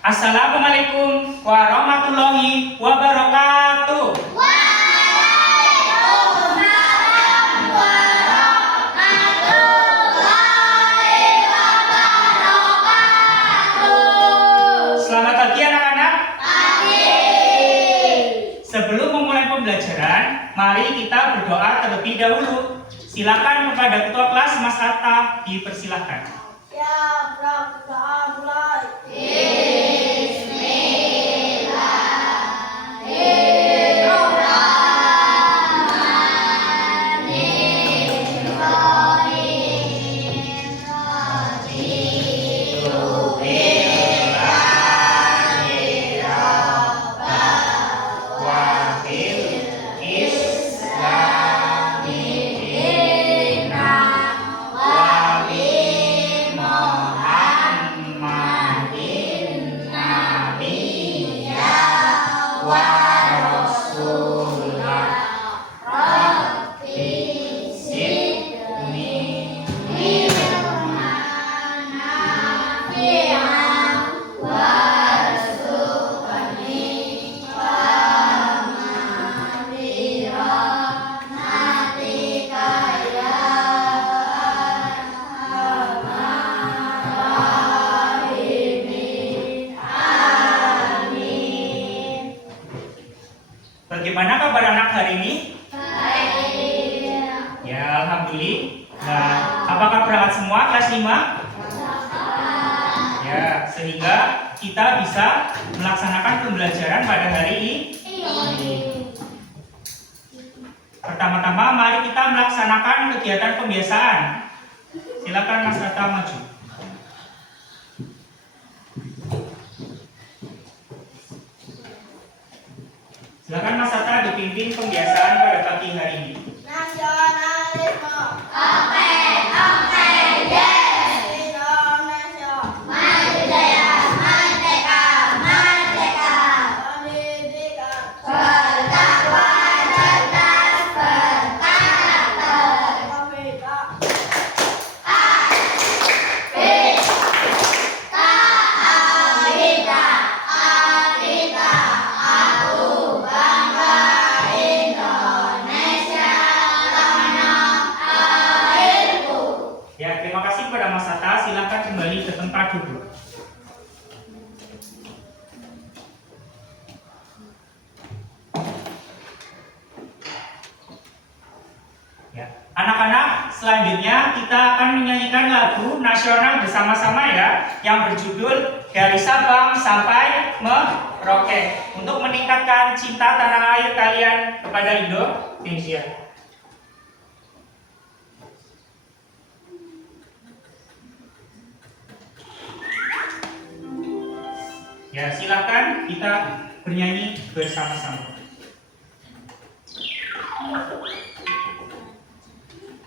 Assalamualaikum warahmatullahi wabarakatuh. Waalaikumsalam warahmatullahi wabarakatuh. Selamat pagi anak-anak. Pagi. Sebelum memulai pembelajaran, mari kita berdoa terlebih dahulu. Silakan kepada Ketua Kelas Mas Atta dipersilahkan. Siap, berdoa mulai. Bagaimana kabar anak hari ini? Baik. Ya, alhamdulillah. Apakah berangkat semua kelas 5? Ya, sehingga kita bisa melaksanakan pembelajaran pada hari ini. Pertama-tama mari kita melaksanakan kegiatan pembiasaan. Silakan Mas Atta maju. Silakan Mas Atta dipimpin pembiasaan pada pagi hari ini. Nasionalisme. Oke, yes. Indonesia. Maju jaya, merdeka, merdeka. Pendidikan. Bertakwa, cerdas, berkarakter. Komika. Aku bangga Indonesia tanah airku. Ya, terima kasih kepada Mas Atta. Silakan kembali ke tempat duduk. Ya, anak-anak, selanjutnya kita akan menyanyikan lagu nasional bersama-sama ya, yang berjudul Dari Sabang Sampai Merauke, untuk meningkatkan cinta tanah air kalian kepada Indonesia. Ya, silakan kita bernyanyi bersama-sama.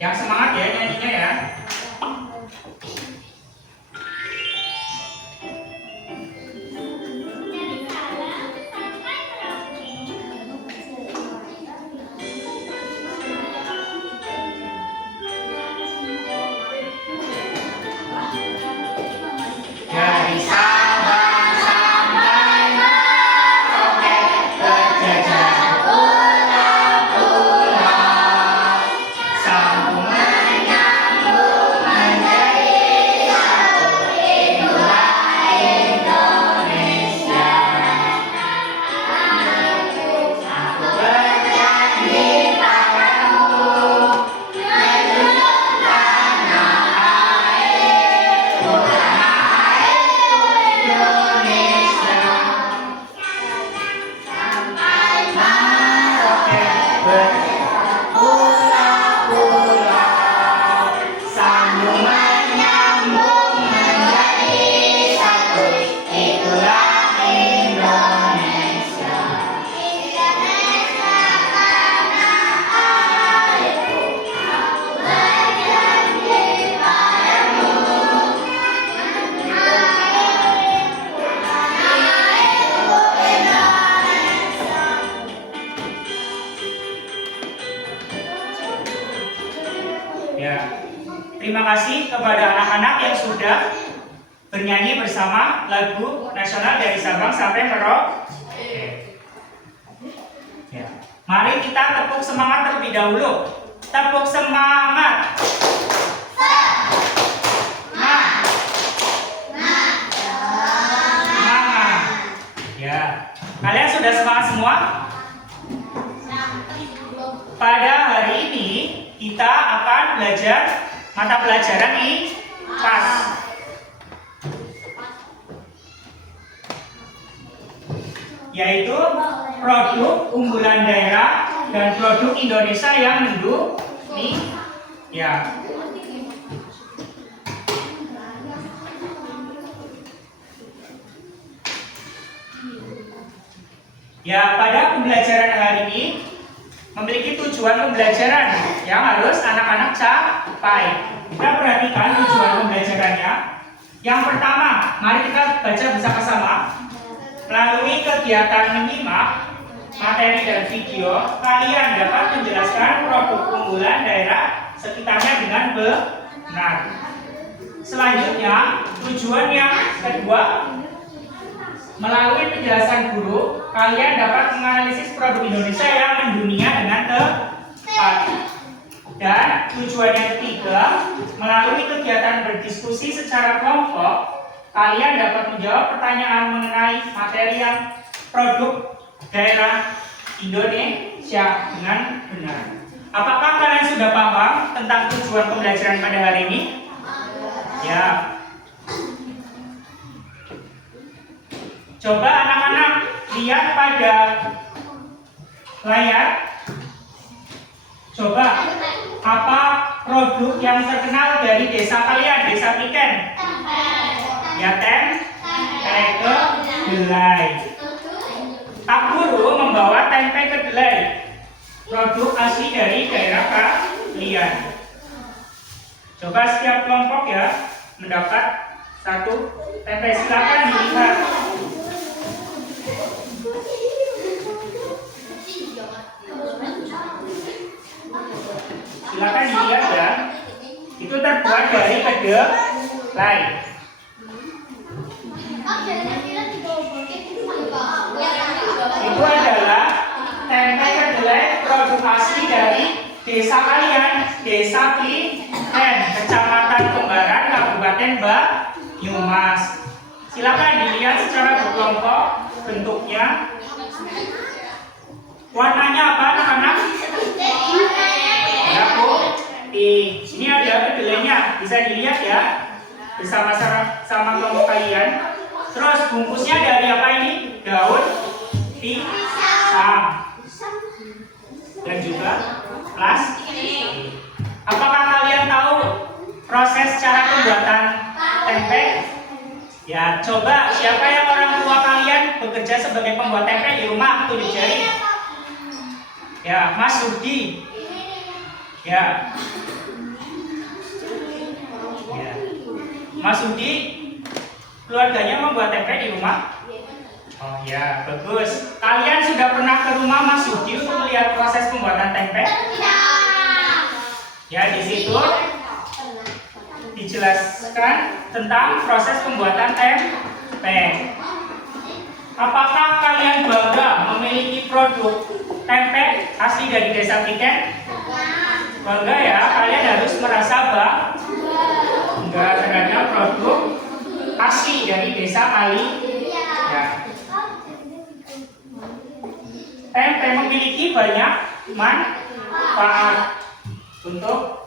Yang semangat ya nyanyinya ya. Dari Sabang sampai Merauke, berjejak pulau-pulau, sambung menyambung menjadi satu, itulah Indonesia. Aku berjanji padamu, menjunjung tanah airku, Indonesia. Sampai Merauke, berpulau-pulau, sambung menyambung menjadi satu, itulah Indonesia. Indonesia tanah airku, aku berjanji padamu, Ya, terima kasih kepada anak-anak yang sudah bernyanyi bersama lagu nasional dari Sabang sampai Merauke. Ya. Mari kita tepuk semangat terlebih dahulu. Tepuk semangat. Semangat. Ya. Kalian sudah semangat semua? Pada hari ini kita akan belajar mata pelajaran IPAS. Yaitu produk unggulan daerah dan produk Indonesia yang mendunia. Ya, pada pembelajaran hari ini memiliki tujuan pembelajaran yang harus anak-anak capai. Kita perhatikan tujuan pembelajarannya. Yang pertama, mari kita baca bersama-sama. Melalui kegiatan menyimak materi dan video, kalian dapat menjelaskan produk unggulan daerah sekitarnya dengan benar. Selanjutnya, tujuan yang kedua, melalui penjelasan guru, kalian dapat menganalisis produk Indonesia yang mendunia dengan tepat. Dan tujuan yang ketiga, melalui kegiatan berdiskusi secara kelompok, kalian dapat menjawab pertanyaan mengenai materi yang produk daerah Indonesia dengan benar. Apakah kalian sudah paham tentang tujuan pembelajaran pada hari ini? Ya. Coba anak-anak lihat pada layar. Coba apa produk yang terkenal dari desa kalian, desa Piken? Ya, tempe kedelai. Pak Guru membawa tempe kedelai, produk asli dari daerah kalian. Coba setiap kelompok ya mendapat satu tempe. Silakan dilihat. Silakan dilihat ya. Itu terbuat dari kedelai. Itu adalah tempe kedelai produk asli dari desa kalian, Desa Piken, Kecamatan Kembaran, Kabupaten Banyumas. Silakan dilihat secara berkelompok bentuknya. Warnanya apa anak-anak? Ya, putih. Ini ada kedelainya, bisa dilihat ya bersama-sama kelompok kalian. Terus bungkusnya dari apa ini? Daun pisang dan juga plastik. Apakah kalian tahu proses cara pembuatan tempe? Ya, coba siapa yang orang tua kalian bekerja sebagai pembuat tempe di rumah? Tunjuk jari. Ya, Mas Rudi. Ya. Mas Rudi, keluarganya membuat tempe di rumah? Oh ya, bagus. Kalian sudah pernah ke rumah Mas Rudi untuk melihat proses pembuatan tempe? Ya, di situ dijelaskan tentang proses pembuatan tempe. Apakah kalian bangga memiliki produk tempe asli dari desa Piken? Bangga ya, kalian harus merasa bangga terhadap produk asli dari desa kalian. Ya. Tempe memiliki banyak manfaat untuk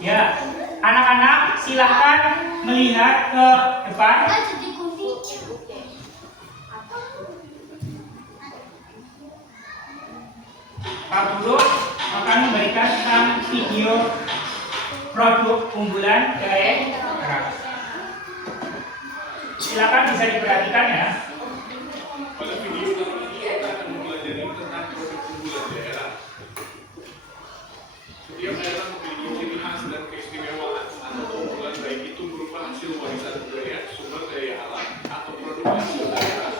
ya, anak-anak silahkan melihat ke depan. Pak Guru akan memberikan video produk unggulan daerah. Silakan bisa diperhatikan ya. Pada video kali ini kita akan mempelajari tentang produk unggulan daerah. Setiap daerah memiliki ciri khas dan keistimewaan atau keunggulan, baik itu berupa hasil warisan budaya, sumber daya alam, atau produk hasil daerah.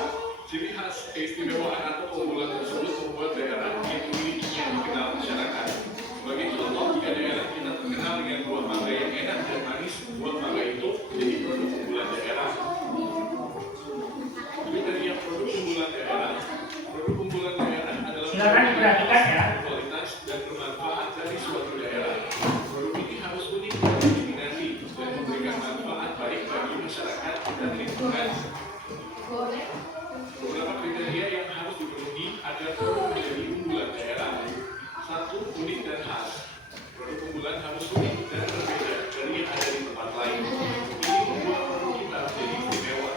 Ciri khas, keistimewaan atau keunggulan tersebut membuat daerah yang dimilikinya dikenal masyarakat. dari suatu daerah. Produk ini harus unik dan diminati dan memberikan manfaat baik bagi masyarakat dan lingkungan. Beberapa kriteria yang harus dipenuhi agar produk menjadi unggulan daerah. 1. Unik dan khas. Produk unggulan harus unik dan berbeda dari yang ada di tempat lain. Ini membuat produk kita menjadi istimewa.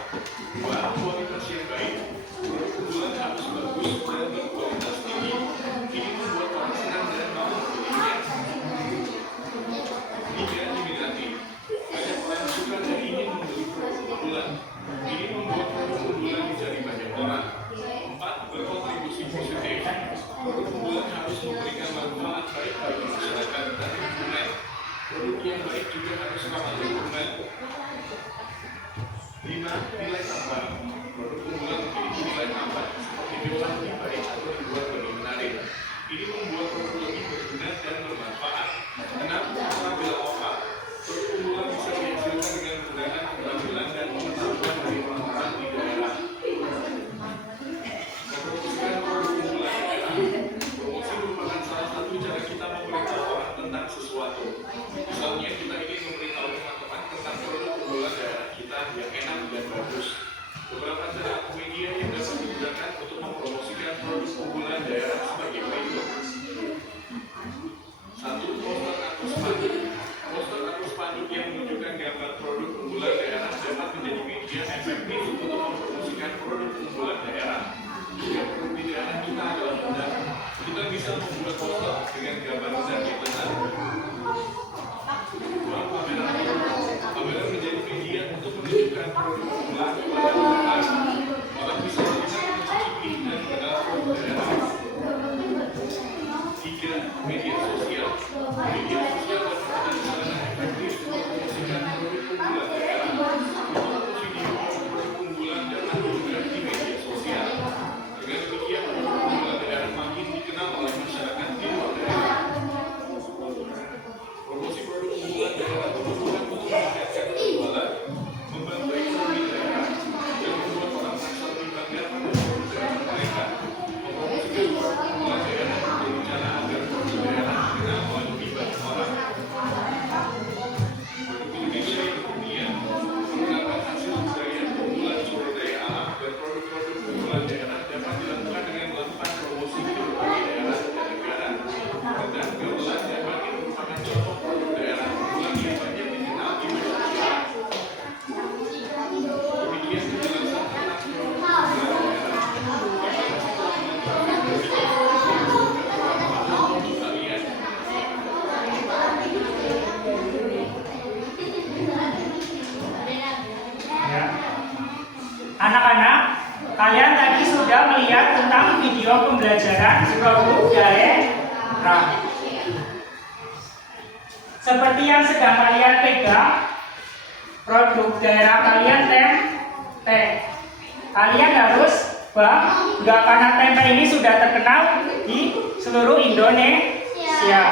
2. Kualitas yang baik. Produk unggulan harus bagus dan berkualitas tinggi. Ini membuat orang senang dan mau membelinya. 3. Diminati. Banyak orang suka dan ingin membeli produk unggulan. Ini membuat produk unggulan dicari banyak orang. 4. Berkontribusi positif. Produk unggulan harus memberikan manfaat baik bagi masyarakat dan lingkungan. Produk yang baik juga harus ramah lingkungan. 5. Nilai tambah. Produk unggulan memiliki nilai tambah seperti diolah lebih baik atau dibuat lebih menarik. Ini membuat produk lebih berguna dan bermanfaat. 6. Keterampilan lokal. Produk unggulan bisa dihasilkan dengan menggunakan keterampilan dan pengetahuan dari orang-orang di daerah. Mempromosikan produk unggulan daerah. Promosi merupakan salah satu cara kita memberitahu orang tentang sesuatu. Misalnya kita ingin memberitahu teman-teman tentang produk unggulan daerah kita yang enak dan bagus. Beberapa cara media yang dapat digunakan untuk mempromosikan produk unggulan daerah sebagai berikut. 1. Poster atau spanduk. Poster atau spanduk yang menunjukkan gambar produk unggulan daerah dapat menjadi media efektif untuk mempromosikan produk unggulan daerah. Jika produk di daerah kita adalah udang, kita bisa membuat poster dengan gambar udang yang benar. 2. Pameran produk. Pameran menjadi media untuk menunjukkan produk unggulan kepada orang. Orang bisa melihat, mencicipi, dan mengenal produk daerah. 3. Media sosial. Media sosial dapat menjadi sarana efektif mempromosikan produk unggulan daerah. Foto atau video produk unggulan dapat diunggah di media sosial. Dengan demikian, produk unggulan daerah makin dikenal oleh masyarakat di luar daerah. Promosi produk unggulan daerah bertujuan untuk meningkatkan penjualan, membantu ekonomi daerah, dan membuat orang merasa lebih bangga pada produk daerah mereka. Mempromosikan produk unggulan daerah menjadi cara agar produk daerah dikenal oleh lebih banyak orang. Produk Indonesia yang dunia merupakan hasil budaya unggulan sumber daya alam dan produk-produk unggulan daerah dapat dilakukan dengan melakukan promosi di berbagai daerah dan negara. Dan gamelan dapat merupakan contoh produk daerah unggulan yang banyak dikenal di masyarakat. Demikian penjelasan tentang produk unggulan daerah. Kalian Ya. Anak-anak, kalian tadi sudah melihat tentang video pembelajaran produk daerah. Seperti yang sedang kalian pegang, produk daerah kalian tempe. Kalian harus bangga karena tempe ini sudah terkenal di seluruh Indonesia.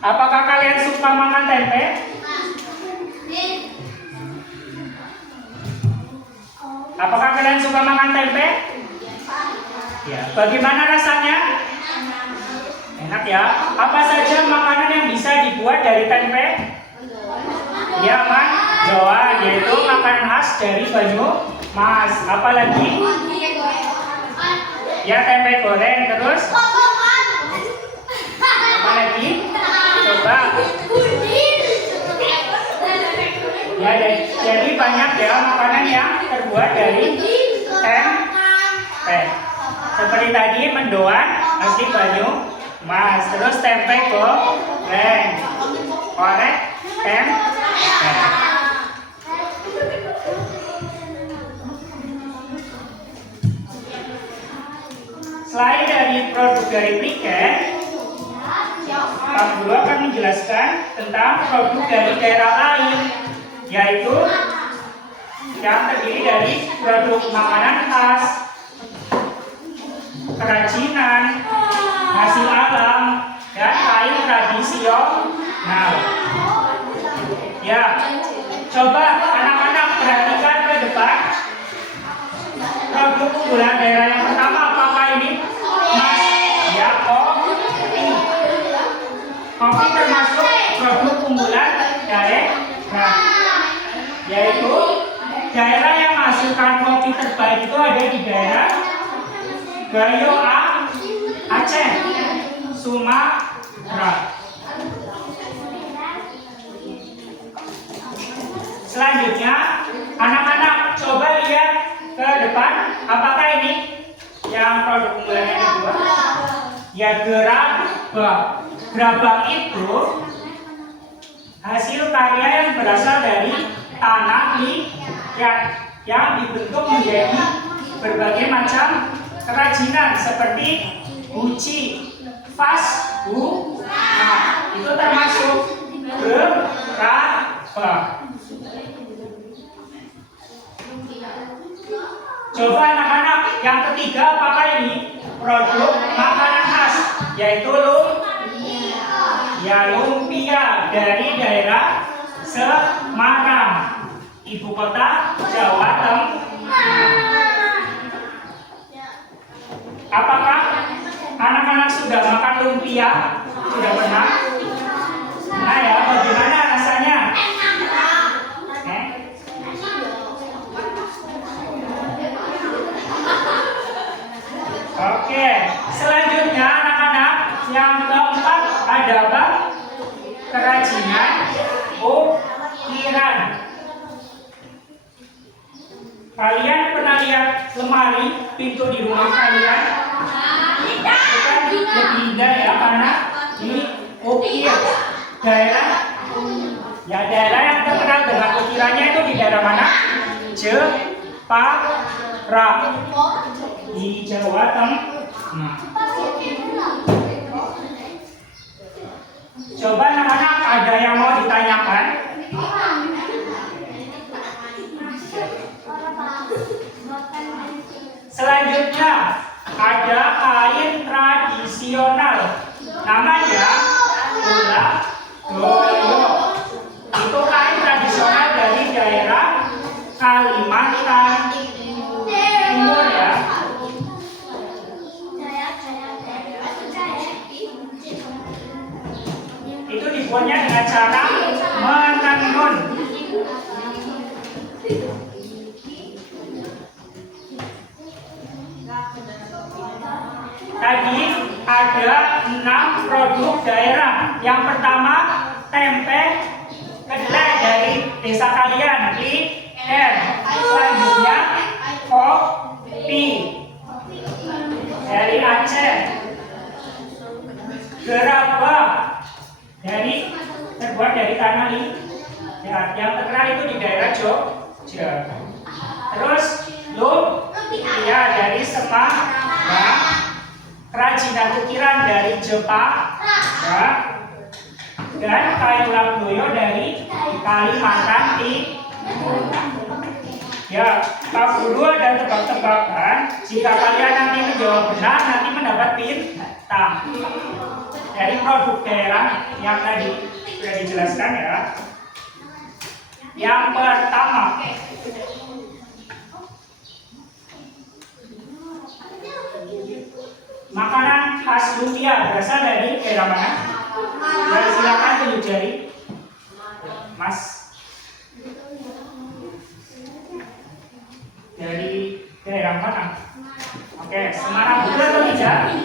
Apakah kalian suka makan tempe? Apakah kalian suka makan tempe? Ya. Bagaimana rasanya? Enak ya. Apa saja makanan yang bisa dibuat dari tempe? Ya, Mas. Jawa, yaitu makanan khas dari Banyumas. Apalagi? Ya, tempe goreng. Terus? Apalagi? Coba. Ya, jadi banyak ya makanan yang terbuat dari tempe. Seperti tadi mendoan asli Banyumas, terus tempe goreng, korek, tempe. Selain dari produk dari briket, Pak Guru akan menjelaskan tentang produk dari daerah lain, yaitu yang terdiri dari produk makanan khas, kerajinan, hasil alam, dan kain tradisional. Ya, coba anak-anak perhatikan ke depan. Produk unggulan daerah yang pertama apakah ini? Mas, ya, kopi. baik itu ada di daerah Gayo Aceh, Sumatera. Selanjutnya, anak-anak coba lihat ke depan. Apakah ini yang produk unggulannya kedua? Ya, gerabak. Gerabak itu hasil karya yang berasal dari tanah liat yang dibentuk menjadi berbagai macam kerajinan seperti guci, vas, nah itu termasuk gerabak. Coba anak-anak, yang ketiga apakah ini? Produk makanan khas, yaitu lumpia dari daerah Semarang, ibu kota Jawa Tengah. Apakah anak-anak sudah makan lumpia? Sudah pernah? Nah ya, bagaimana rasanya? Oke, selanjutnya anak-anak, yang keempat ada apa? Kerajinan ukiran. Kalian pernah lihat lemari pintu di rumah kalian? Bukan lebih indah ya, karena diukir. Daerah yang terkenal dengan ukirannya itu di daerah mana? Jepara, di Jawa Tengah. Coba anak-anak, ada yang mau ditanyakan? Selanjutnya ada kain tradisional, namanya ulah doyo. Itu kain tradisional dari daerah Kalimantan Timur ya. Itu dibuatnya dengan cara menenun. Tadi ada 6 produk daerah. Yang pertama tempe kedelai dari desa kalian, IR. Selanjutnya kopi dari Aceh. Gerabak terbuat dari tanah liat. Yang terkenal itu di daerah Jogja. Terus lumpia dari Semarang. Kerajinan ukiran dari Jepara, dan kain ulam doyo dari Kalimantan Timur. Ya, Pak Guru ada tebak-tebakan. Jika kalian nanti menjawab benar, nanti mendapat bintang. Dari produk daerah yang tadi sudah dijelaskan ya. Yang pertama, makanan khas lumpia berasal dari daerah mana? Ya, silakan tunjuk jari, Mas. Dari daerah mana? Oke, Semarang, betul atau tidak?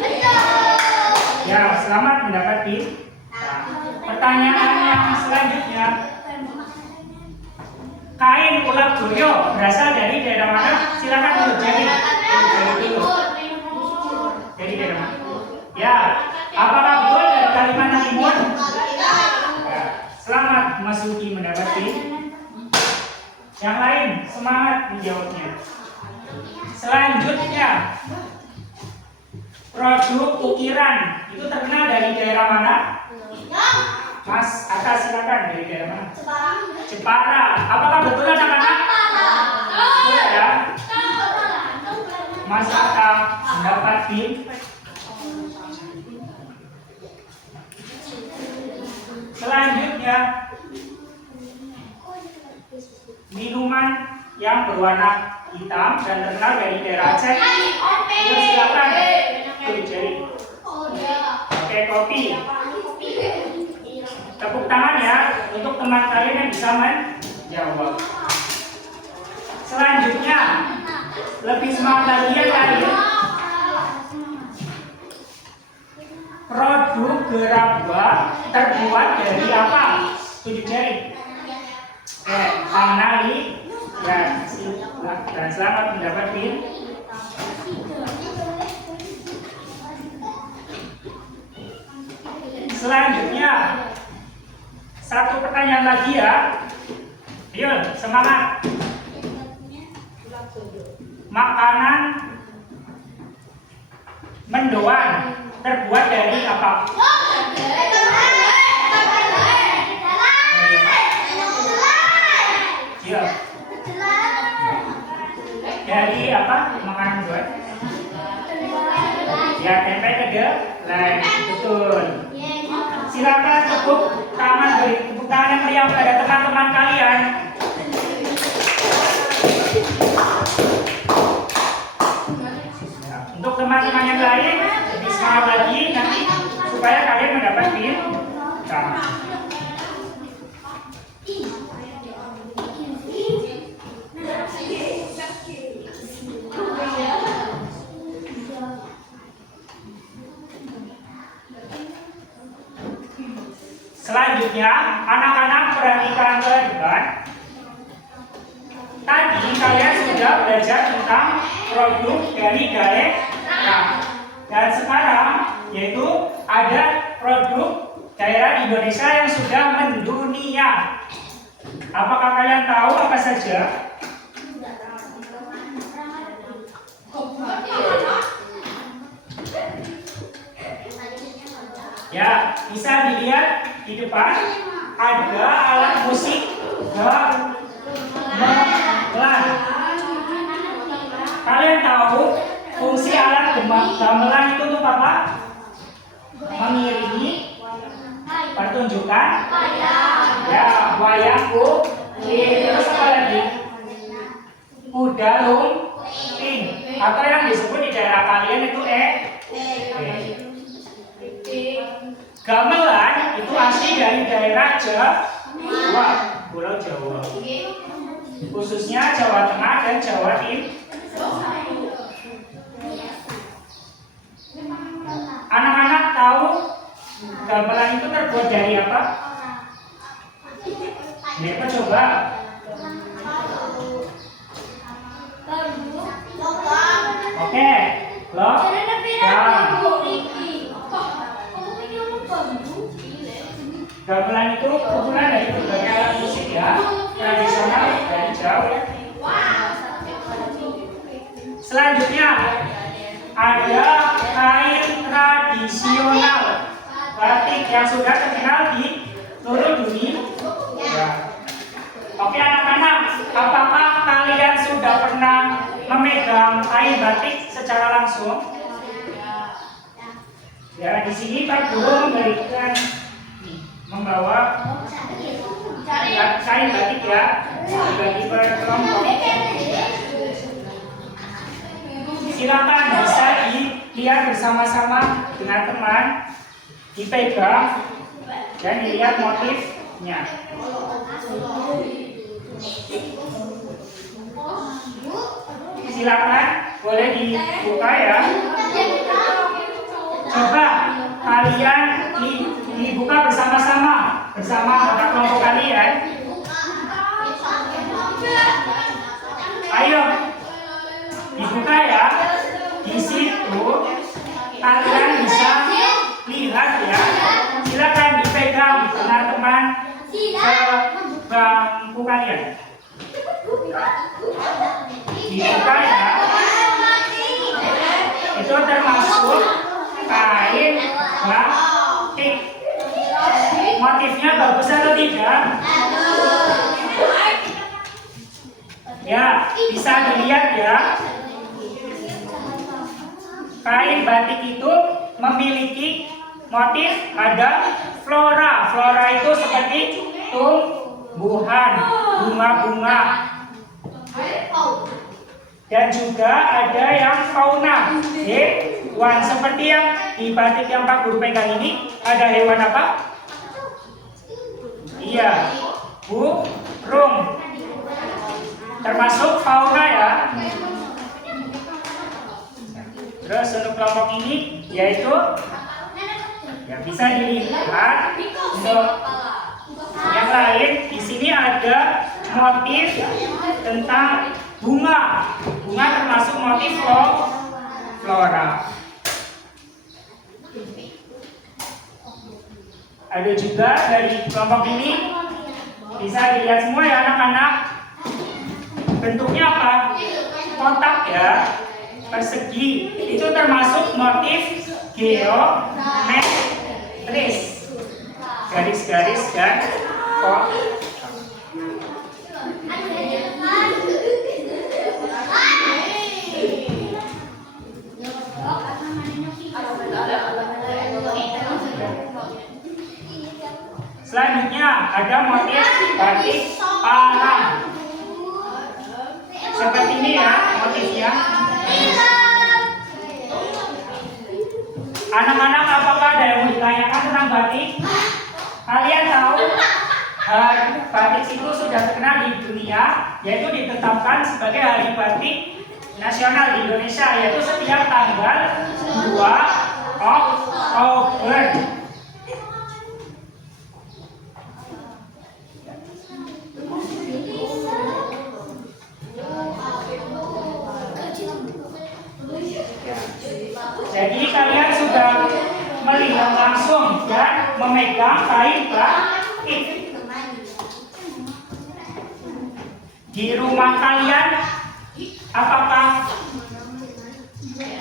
Ya, selamat mendapat bintang. Pertanyaan yang selanjutnya, kain ulam doyo berasal dari daerah mana? Silakan tunjuk jari. Dari daerah mana? Ya, apakah betul dari Kalimantan Timur? Ya, selamat memasuki mendapat bintang. Yang lain semangat menjawabnya. Selanjutnya, produk ukiran itu terkenal dari daerah mana? Mas Aka, silakan, dari daerah mana? Jepara. Apakah betul anak-anak? Betul ya. Mas Aka mendapat bintang. Selanjutnya, minuman yang berwarna hitam dan terkenal dari daerah Aceh. Ya, silakan. Jari. Oke, kopi. Tepuk tangan ya untuk teman kalian yang bisa menjawab. Selanjutnya, Lebih semangat lagi yang lain. Produk gerabah terbuat dari apa? Tunjuk jari. Kenali. Ya, dan selamat mendapat pin. Selanjutnya, satu pertanyaan lagi ya. Yuk, semangat. Makanan mendoan terbuat dari apa? Iya. Dari apa? Makanan mendoan? Ya, tempe kedelai. Betul. Silakan tepuk tangan, beri tepuk tangan yang meriah pada teman-teman kalian. Untuk teman-teman yang lain, lebih semangat lagi nanti supaya kalian mendapat pin. Selanjutnya, anak-anak perhatikan ke depan. Tadi kalian sudah belajar tentang produk dari daerah. Dan sekarang yaitu ada produk daerah di Indonesia yang sudah mendunia. Apakah kalian tahu apa saja? Ya, bisa dilihat di depan ada alat musik gamelan. Kalian tahu fungsi alat gamelan itu untuk apa? Mengiringi pertunjukan ya, wayang kulit. Terus apa lagi? Kuda lumping, atau yang disebut di daerah kalian itu gamelan itu asli dari daerah Jawa, Pulau Jawa, khususnya Jawa Tengah dan Jawa Timur. Anak-anak tahu gamelan itu terbuat dari apa? Mereka coba. Oke, gamelan itu kumpulan dari berbagai alat musik ya, tradisional dari Jawa. Selanjutnya ada kain tradisional batik yang sudah terkenal di seluruh dunia. Ya. Oke anak-anak, apakah kalian sudah pernah memegang kain batik secara langsung? Ya, di sini Pak Guru memberikan membawa kain batik ya, bagi per kelompok. Silakan bisa dilihat bersama-sama dengan teman, dipegang dan dilihat motifnya. Silakan, boleh dibuka ya. Coba kalian dibuka bersama-sama bersama kelompok kalian. Ayo dibuka ya. Di situ kalian bisa lihat ya. Silakan dipegang teman-teman ke bangku kalian. Dibuka ya. Itu termasuk kain batik. Motifnya bagus atau tidak? Ya, bisa dilihat ya. Kain batik itu memiliki motif ada flora. Flora itu seperti tumbuhan, bunga-bunga. Dan juga ada yang fauna, hewan seperti yang di batik yang Pak Guru pegang ini. Ada hewan apa? Iya, burung. Termasuk fauna ya. Terus untuk kelompok ini yaitu ya bisa dilihat untuk yang lain. Di sini ada motif tentang bunga. Bunga termasuk motif flora. Ada juga dari kelompok ini bisa dilihat semua ya anak-anak. Bentuknya apa? Kotak ya, persegi. Itu termasuk motif geometris. Garis-garis dan kotak. Selanjutnya ada motif batik parang. Seperti ini ya motifnya. Anak-anak, apakah ada yang mau ditanyakan tentang batik? Kalian tahu batik itu sudah terkenal di dunia, yaitu ditetapkan sebagai hari batik nasional di Indonesia, yaitu setiap tanggal 2 Oktober. Jadi kalian sudah melihat langsung dan memegang kain batik. Di rumah kalian apakah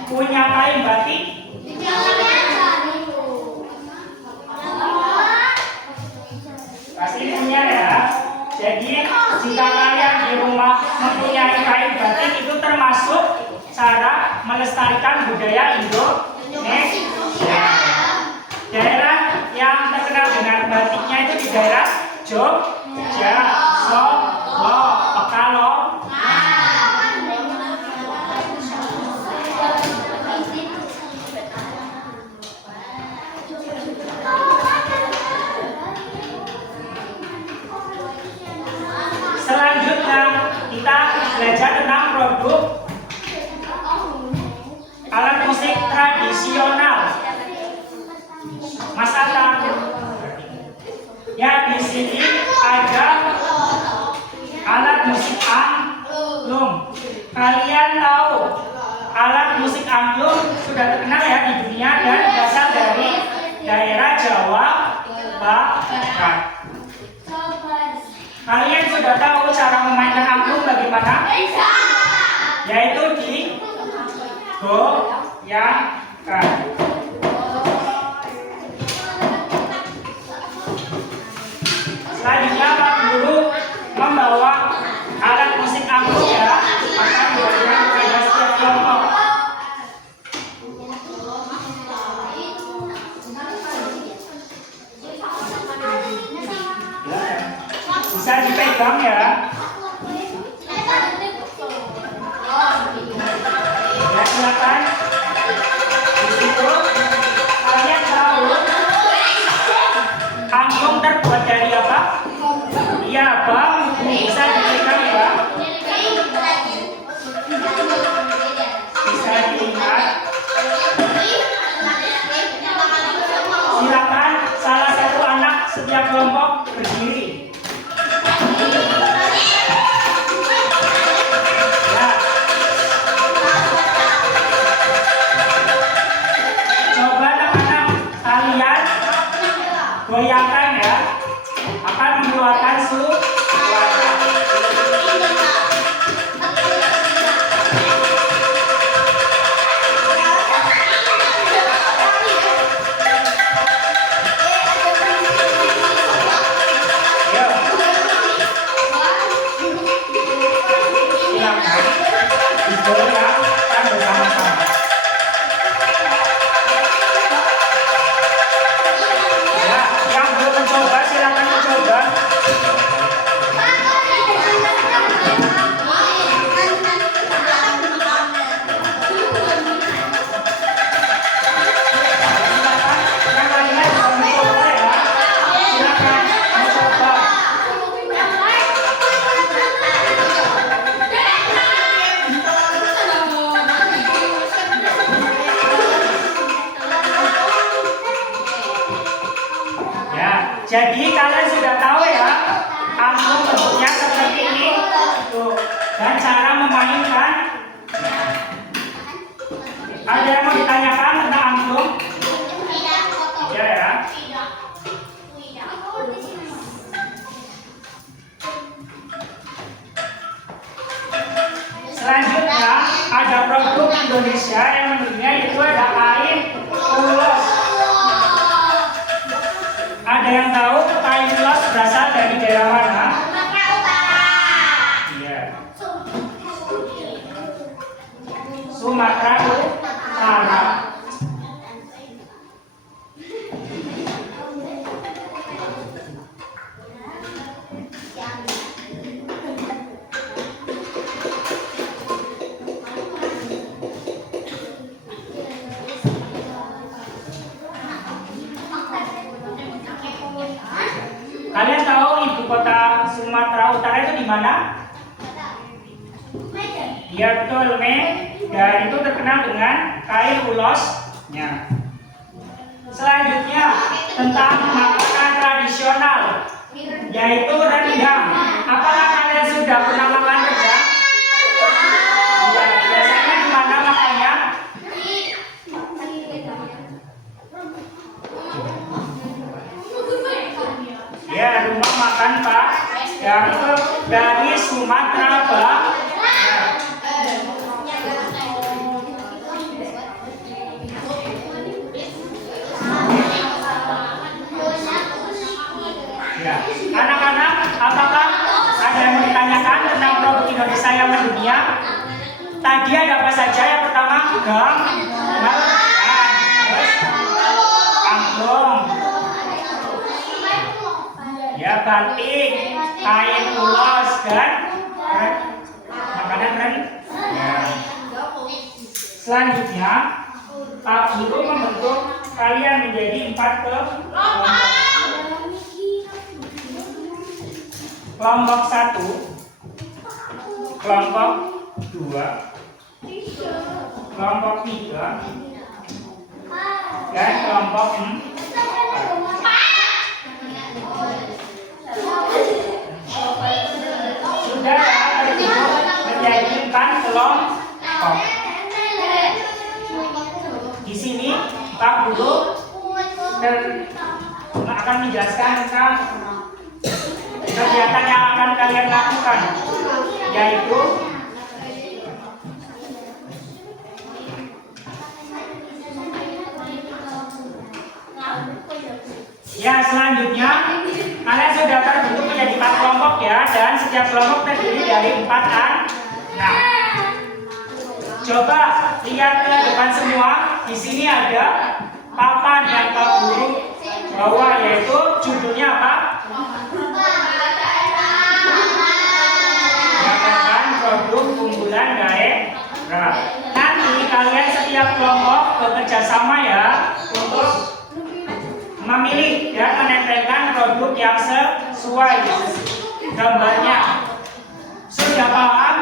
punya kain batik? Pasti punya ya. Jadi jika kalian di rumah mempunyai kain batik, itu termasuk cara melestarikan budaya Indonesia. Daerah yang terkenal dengan batiknya itu di daerah Jogja, Solo, Pekalongan. Selanjutnya kita belajar tentang produk alat musik tradisional. Mas Atam. Ya, di sini ada alat musik angklung. Kalian tahu alat musik angklung sudah terkenal ya di dunia dan berasal dari daerah Jawa Barat. Kalian sudah tahu cara memainkan angklung bagaimana? Yaitu digoyangkan. Selanjutnya Pak Guru membawa alat musik angklung ya, akan diberikan kepada setiap kelompok. Bisa dipegang ya. Ya silakan. Di situ kalian tahu angklung terbuat dari apa? Iya Bang, bisa dipegang ya. Bisa dilihat. Silakan salah satu anak setiap kelompok berdiri. Ya. Coba anak-anak kalian goyangkan ya, akan mengeluarkan suara. Digoyangkan bersama-sama. Ya, yang belum mencoba silakan mencoba. jadi kalian sudah tahu ya, angklung bentuknya seperti ini. Tuh. Dan cara memainkan. Ada yang mau ditanyakan tentang angklung? Ya ya. Selanjutnya ada produk Indonesia yang mendunia, itu ada kain ulos. Ada yang tahu kain ulos berasal dari daerah mana? Iya. Sumatera Utara. Kalian tahu ibu kota Sumatera Utara itu di mana? Ya betul, Medan itu terkenal dengan kain ulosnya. Selanjutnya tentang makanan tradisional, yaitu rendang. Apakah kalian sudah pernah makan rendang? Ya, biasanya di mana makannya? Ya, rumah makan Pak. Yang itu dari Sumatera Barat. Ya, anak-anak, apakah ada yang mau ditanyakan tentang produk Indonesia yang mendunia? Tadi ada apa saja? Yang pertama, gamelan, terus angklung, ya batik, kain ulos, dan makanan rendang. Selanjutnya, Pak Guru membentuk kalian menjadi 4 kelompok. Kelompok 1, kelompok 2, kelompok 3, dan kelompok 4. Sudah terbentuk menjadi 4 kelompok. Di sini Pak Guru akan menjelaskan tentang kegiatan yang akan kalian lakukan, yaitu ya selanjutnya kalian sudah terbentuk menjadi 4 kelompok ya, dan setiap kelompok terdiri dari 4 anak. Coba lihat ke depan semua. Di sini ada papan yang Pak Guru bawa, yaitu judulnya apa? Produk unggulan daerah. Nanti kalian setiap kelompok bekerja sama ya untuk memilih dan menempelkan produk yang sesuai gambarnya. Sudah paham?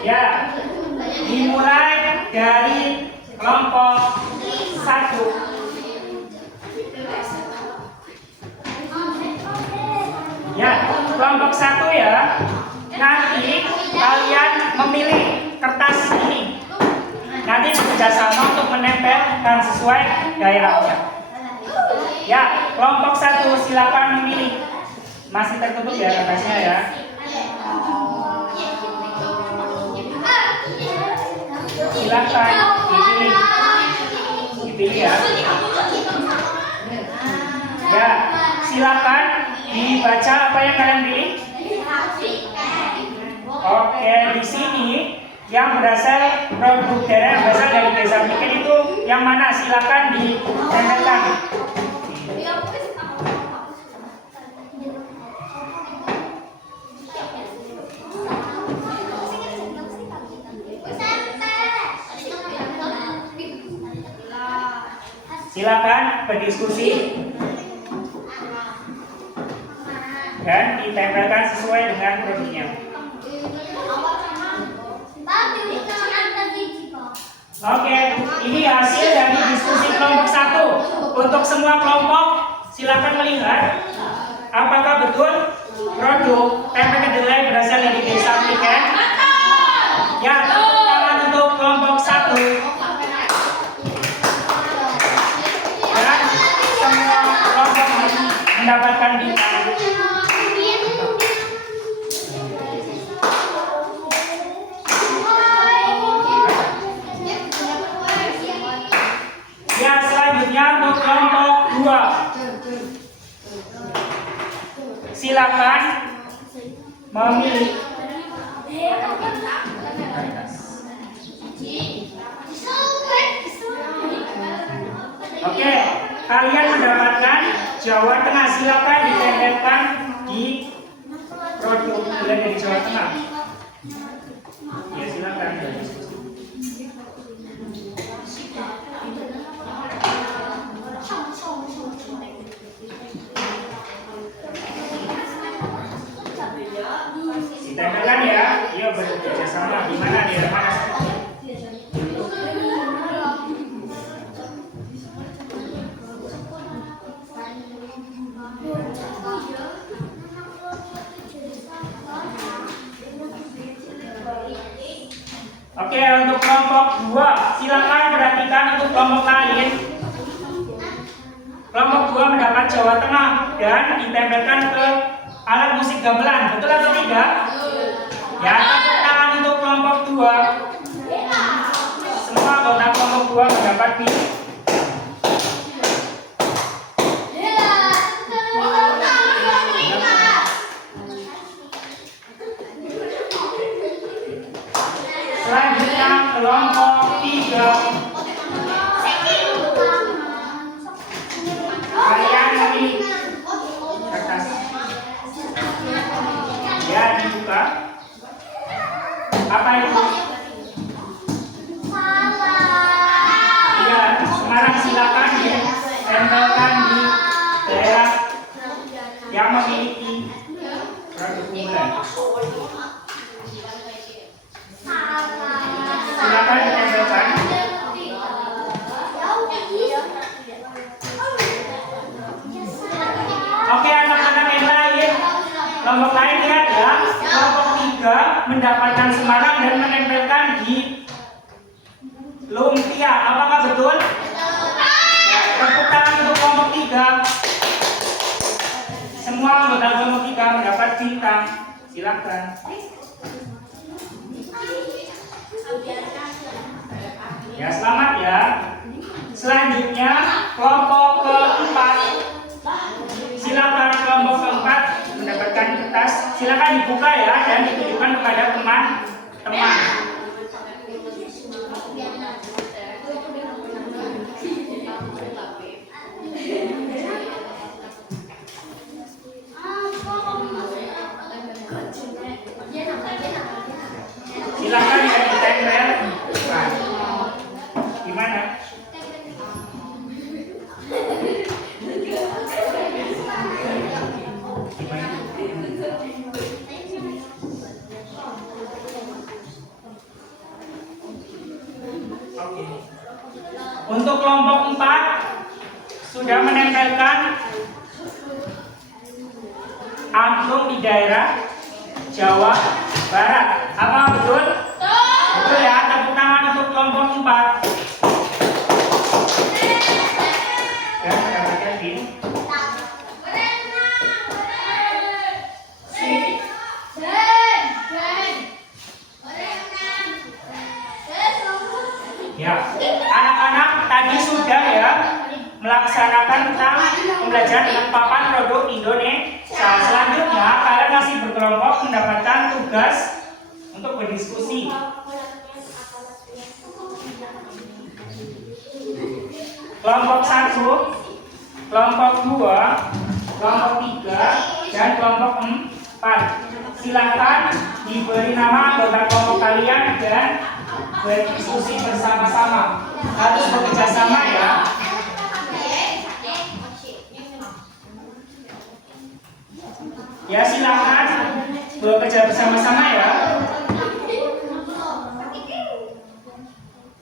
Ya, dimulai dari kelompok 1. Ya, kelompok 1 ya. Nanti kalian memilih kertas ini. Nanti bekerjasama untuk menempelkan sesuai daerahnya. Ya, kelompok 1 silakan memilih. Masih tertutup ya kertasnya ya. Silakan dipilih. Dipilih ya. Ya, silakan dibaca apa yang kalian pilih. Oke, di sini yang berasal produk daerah berasal dari desa Bikin itu yang mana? Silakan ditempelkan. Silakan berdiskusi dan ditempelkan sesuai dengan produknya. Oke, ini hasil dari diskusi kelompok 1. Untuk semua kelompok, silakan melihat apakah betul produk tempe kedelai berasal dari desa Pliken. Ya, tepuk tangan untuk kelompok 1. Dan semua kelompok mendapatkan bintang. Ya, selanjutnya untuk kelompok 2. Silakan memilih. Oke, kalian mendapatkan Jawa Tengah. Silakan ditempelkan di produk bulan dari Jawa Tengah. Ya, silakan. Ditempelkan ya. Iya, bekerja sama. Di mana di mana? Oke, untuk kelompok 2, silakan perhatikan untuk kelompok lain. Kelompok 2 mendapat Jawa Tengah dan ditempelkan ke alat musik gamelan. Betul atau tidak? Ya, tepuk tangan untuk kelompok 2. Semua anggota kelompok 2 mendapat bintang. Selanjutnya kelompok 3. Kalian memilih kertas. Ya, dibuka. Apa itu? Ya, Semarang, silakan ditempelkan di daerah yang memiliki produk unggulan. Silakan ditempelkan. Oke, anak-anak yang lain, kelompok lain lihat ya. Kelompok 3 mendapatkan Semarang dan menempelkan di lumpia. Apakah betul? Tepuk tangan untuk kelompok 3. Semua anggota kelompok 3 mendapat bintang. Silakan. Ya, selamat ya. Selanjutnya kelompok keempat. Silakan kelompok keempat mendapatkan kertas. Silakan dibuka ya dan ditujukan kepada teman-teman. Silakan ya ditempel. Gimana? Oke. Untuk kelompok 4 sudah menempelkan angklung di daerah Jawa Barat. Apa betul? Betul ya. Tepuk tangan untuk kelompok 4. Dan mendapatkan bintang. Ya, anak-anak tadi sudah ya melaksanakan tentang pembelajaran dengan papan produk Indonesia. Selanjutnya kalian masih berkelompok mendapatkan tugas untuk berdiskusi. Kelompok 1, kelompok 2, kelompok 3, dan kelompok 4. Silakan diberi nama anggota kelompok kalian dan berdiskusi bersama-sama. Harus bekerja sama ya. Ya, silakan bekerja bersama-sama ya.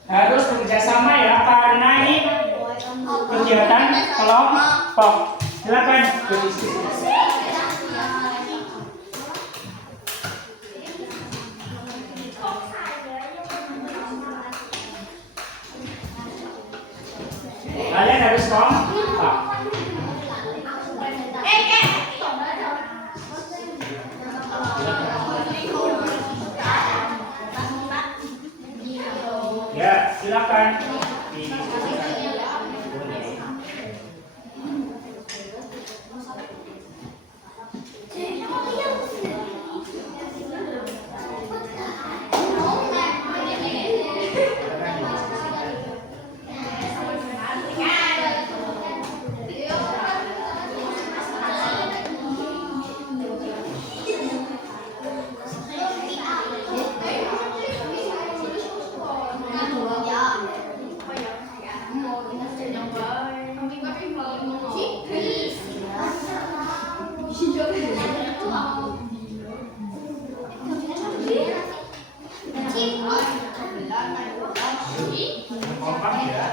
Harus kegiatan kelompok. Silakan berdiskusi. Kalian harus kompak. Ya, silakan. Kompak ya.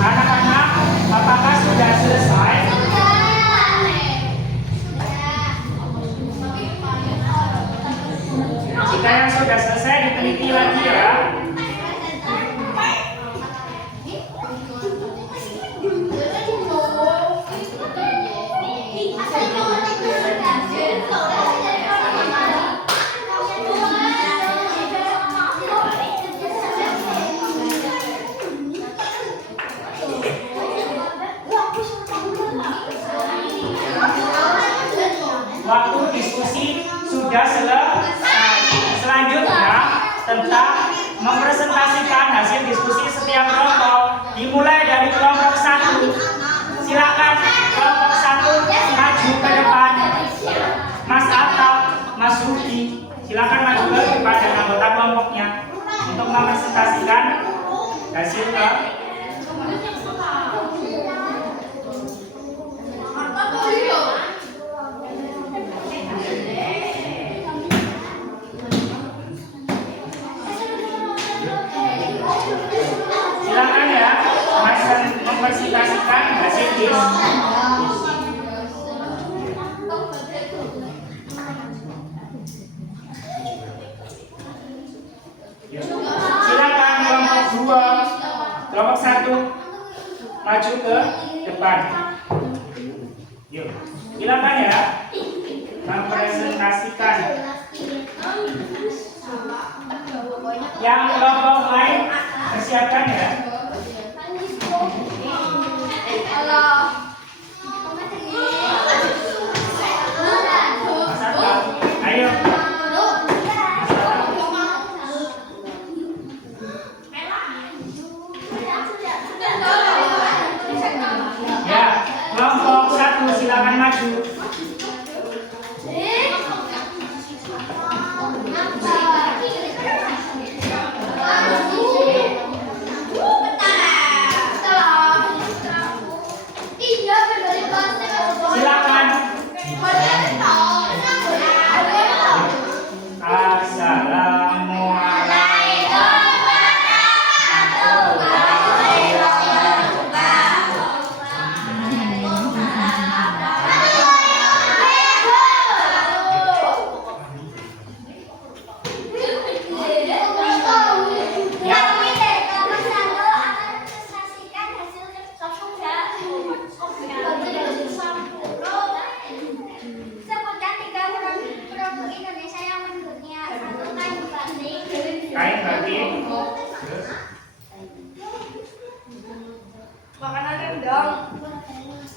Anak-anak, apakah sudah selesai? Jika yang sudah selesai diteliti lagi ya. Waktu diskusi sudah selesai. Selanjutnya tentang mempresentasikan hasil diskusi setiap kelompok. Dimulai dari kelompok 1. Silakan kelompok 1 maju ke depan. Mas Atap, Mas Rudi, silakan maju ke depan dan anggota kelompoknya untuk mempresentasikan hasil silakan ya, mempresentasikan hasil diskusi. Silakan kelompok 2, kelompok 1 maju ke depan. Yuk, silakan ya, mempresentasikan. Yang kelompok lain persiapkan ya. Mas Atap, ayo. Ya, kelompok 1 silakan maju. Silakan.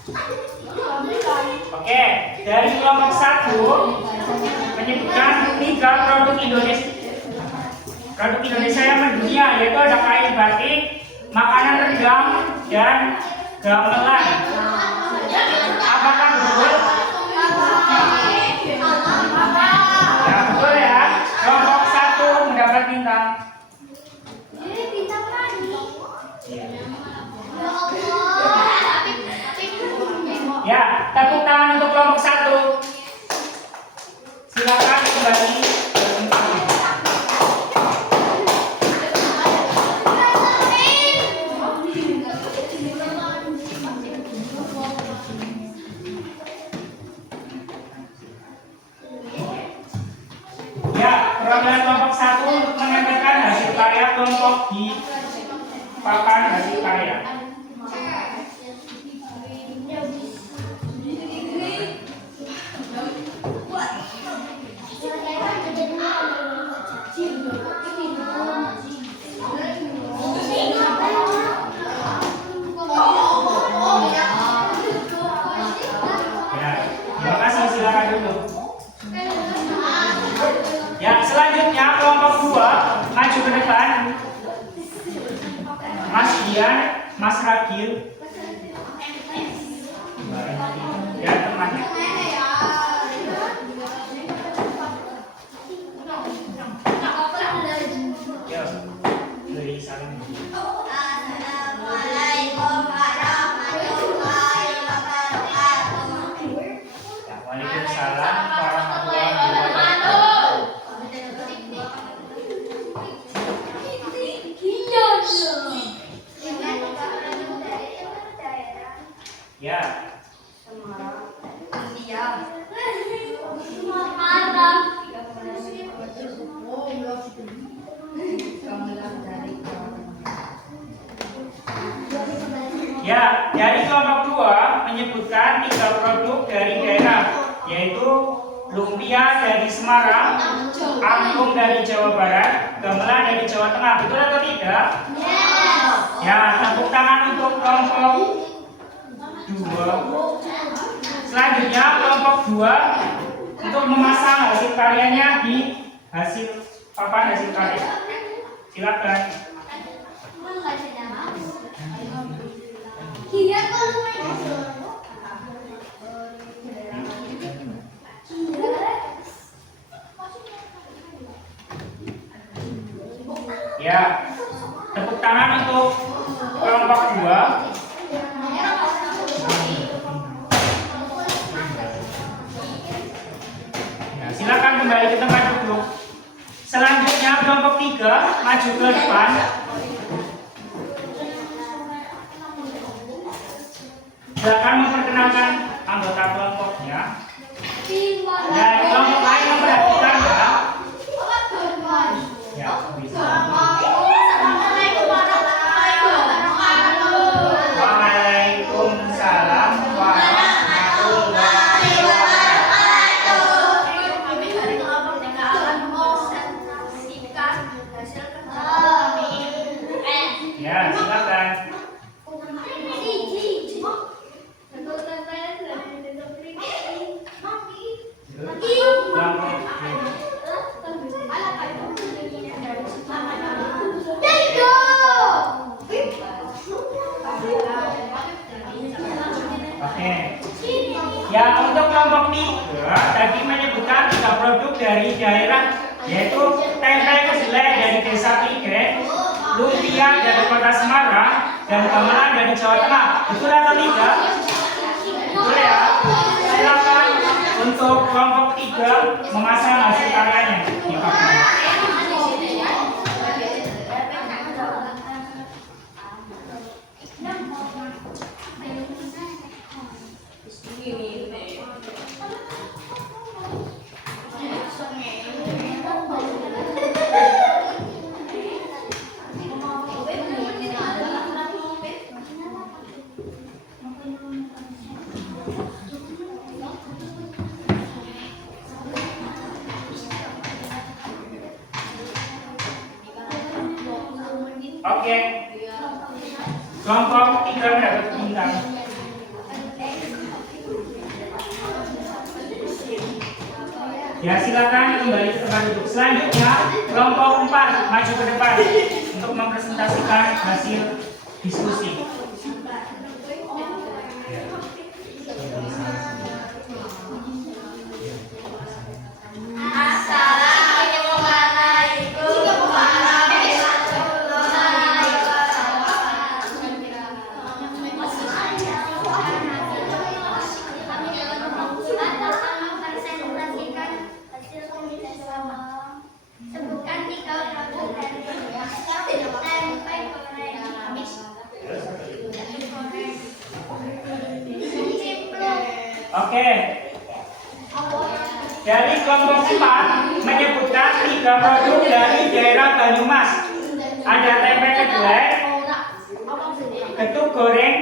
Oke, dari kelompok 1 menyebutkan 3 produk Indonesia. Produk Indonesia yang mendunia, yaitu ada kain batik, makanan rendang, dan gamelan. Apakah betul? Ya betul ya. Kelompok 1 mendapat bintang. Ya, tepuk tangan untuk kelompok 1. Silakan kembali ke tempatnya. Ya, perwakilan kelompok 1 untuk menyampaikan hasil karya kelompok di papan hasil karya. Ya, terima kasih, silakan duduk. Ya, selanjutnya kelompok 2 maju ke depan. Mas Dian, Mas Ragil, dan temannya. Ya, dari salam. Assalamualaikum warahmatullahi wabarakatuh. Ya, waalaikumsalam warahmatullahi wabarakatuh. Ya, ya, dari kelompok 2 menyebutkan 3 produk dari daerah, yaitu lumpia dari Semarang, angklung dari Jawa Barat, gamelan dari Jawa Tengah. Betul atau tidak? Ya, tepuk tangan untuk kelompok 2. Selanjutnya kelompok 2 untuk memasang hasil karyanya di hasil papan hasil karya. Silakan. Ya, tepuk tangan untuk kelompok 2. Ya, silakan kembali ke tempat duduk. Selanjutnya kelompok 3 maju ke depan. Silakan memperkenalkan anggota kelompoknya. Ya, kelompok lain memperhatikan ya. Ya, bisa. Waalaikumsalam warahmatullahi wabarakatuh. Ya, silakan. Oke. Ya, untuk kelompok 3 tadi menyebutkan 3 produk dari daerah, yaitu tempe kedelai dari Desa Kligen, lumpia dari Kota Semarang, dan gamelan dari Jawa Tengah. Betul atau tidak? Betul ya. Silakan untuk kelompok 3 memasang hasil karyanya di papan. Oke. Kelompok 3 mendapat bintang. Ya, silakan kembali ke tempat duduk. Selanjutnya, kelompok 4 maju ke depan untuk mempresentasikan hasil diskusi. Assalamualaikum warahmatullahi wabarakatuh. Sebutkan 3 produk dari tempe goreng. Oke. Dari kelompok 4 menyebutkan 3 produk dari daerah Banyumas. Ada tempe kedelai, getuk goreng,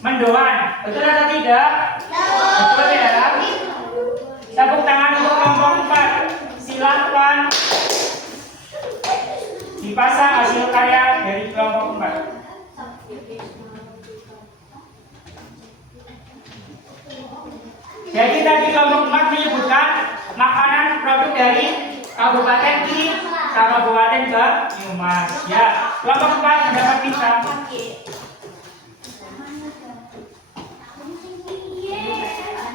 mendoan. Betul atau tidak? Betul ya. Tepuk tangan untuk kelompok 4. Silakan dipasang hasil karya dari kelompok 4. Jadi tadi kelompok 4 menyebutkan makanan produk dari kabupaten di Kabupaten Banyumas. Ya, kelompok 4 mendapat bintang.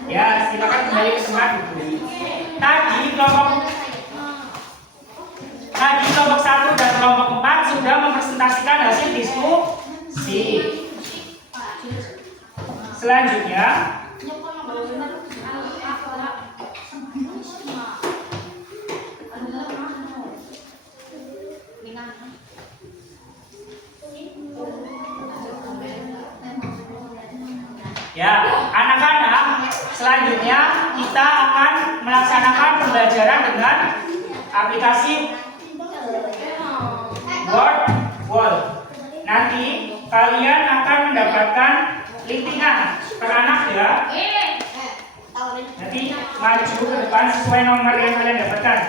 Ya, silakan kembali ke tempat duduk. Tadi kelompok 1 dan kelompok 4 sudah mempresentasikan hasil diskusi. Selanjutnya, ya, anak-anak, selanjutnya kita akan melaksanakan pembelajaran dengan aplikasi Word Wall. Nanti kalian akan mendapatkan lintingan per anak ya. Nanti maju ke depan sesuai nomor yang kalian dapatkan.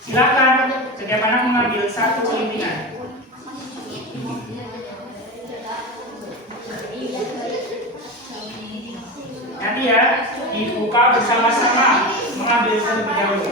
Silakan setiap anak mengambil 1 lintingan. Nanti ya, dibuka bersama-sama, mengambil terlebih dahulu.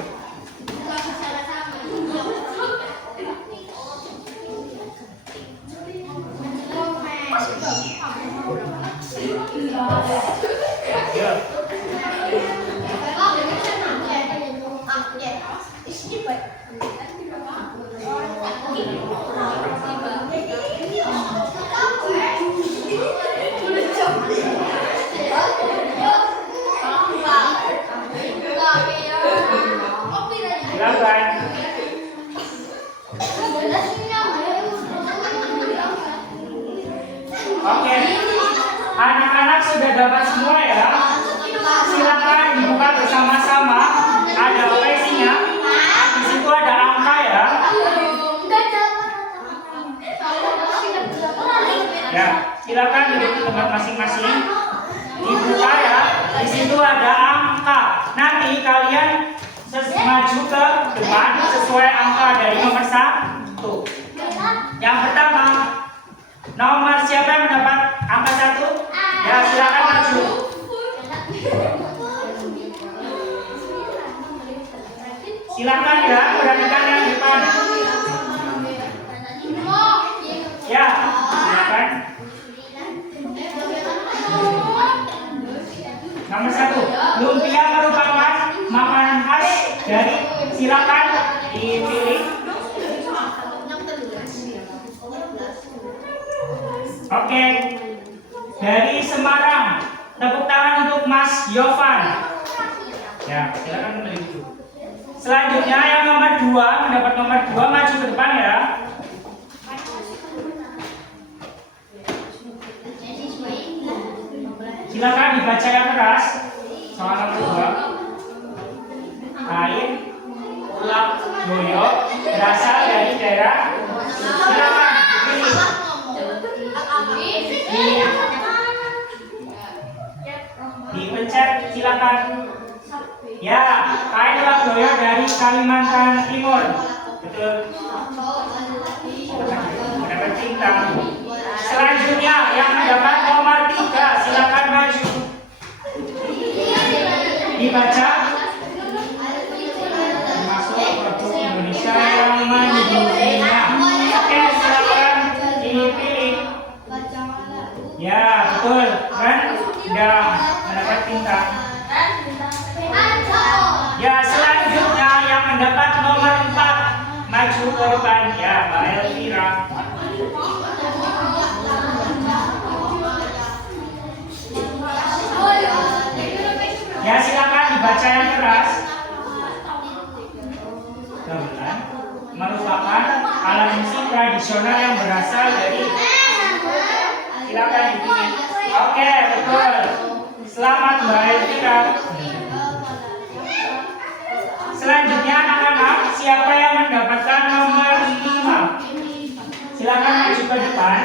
Oke, anak-anak sudah dapat semua ya. Silakan dibuka bersama-sama. Ada apa isinya? Di situ ada angka ya. Ya, silakan duduk di tempat masing-masing. Dibuka ya. Di situ ada angka. Nanti kalian maju ke depan sesuai angka dari nomor 1. Yang pertama, nomor siapa yang mendapat angka 1? Ya, silakan maju. Silakan ya, perhatikan yang depan. Ya, silakan. Nomor 1, lumpia merupakan makanan khas dari, silakan dipilih. Oke, dari Semarang, tepuk tangan untuk Mas Yovan. Ya, silakan kembali duduk. Selanjutnya yang nomor 2 mendapat nomor 2, maju ke depan ya. Silakan dibaca yang keras. Soal nomor 2. Air Ulak Boyo berasal dari daerah. Silakan dipilih. Dipencet, silakan. Ya, kain Ulak Boyo dari Kalimantan Timur. Betul. Mendapat bintang. Selanjutnya yang mendapat nomor 3, silakan maju. dibaca? Termasuk produk Indonesia yang mendunia. Oke, silakan dipilih. Ya, betul. Kan sudah mendapat bintang. Ya, selanjutnya yang mendapat nomor 4 maju ke depan. Ya, Mbak Elvira. Ya, silakan dibaca yang keras. Gamelan merupakan alat musik tradisional yang berasal dari. Silakan dipilih. Oke, betul. Selamat Mbak Elvira. Selanjutnya anak-anak, siapa yang mendapatkan nomor 5? Silakan maju ke depan.